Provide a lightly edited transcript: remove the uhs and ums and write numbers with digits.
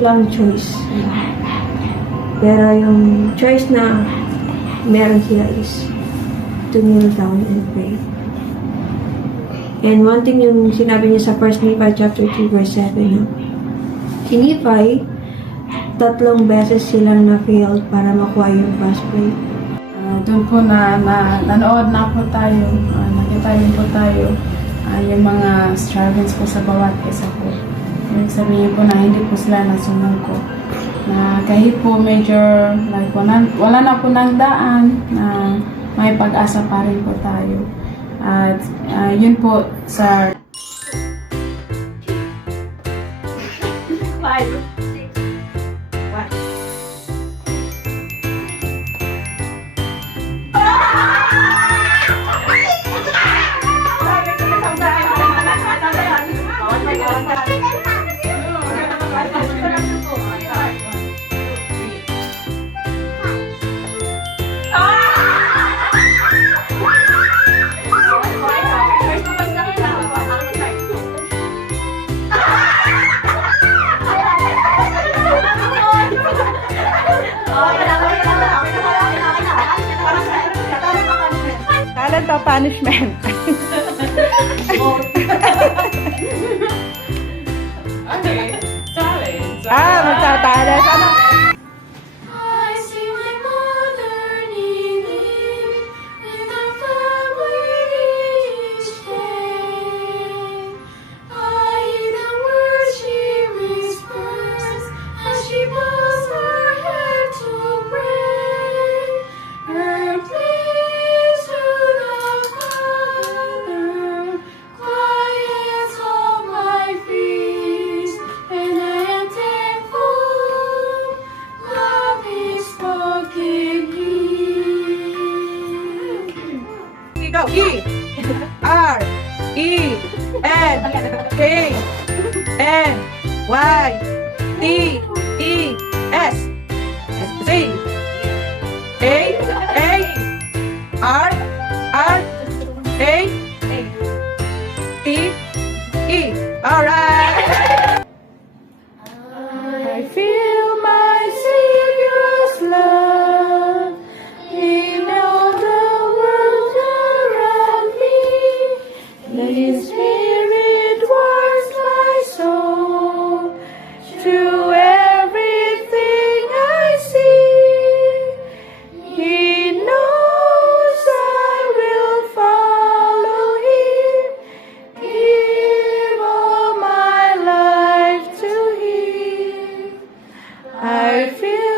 silang choice. Pero yung choice na meron sila is to kneel down and pray. And one thing yung sinabi niya sa 1 Nephi chapter 3 verse 7, no? Si Nephi, 3 beses silang na-failed para makuha yung breastplate. Doon po nanood na po tayo, nakita rin po tayo yung mga struggles po sa bawat isa po. Ibig sabihin po na hindi po sila nasumuko. Na kahit po major, like wala na po ng daan, na may pag-asa pa rin po tayo. At yun po sa... Talent o punishment? Okay, challenge. Magta-talent. Ano? I see my mother kneeling in the flowery each day. I hear the words she whispers as she bows her head to pray. Her pleas to the Father quiets all my fears, and I am thankful. Love is spoken here. Go. E. R. E. N. K. N. Y. T. E. S. Z. A. A. R. R. A. T. E. All right. I feel my Savior's love in all the world around me. His Spirit warms my soul through everything I see. He knows I will follow Him, give all my life to Him. I feel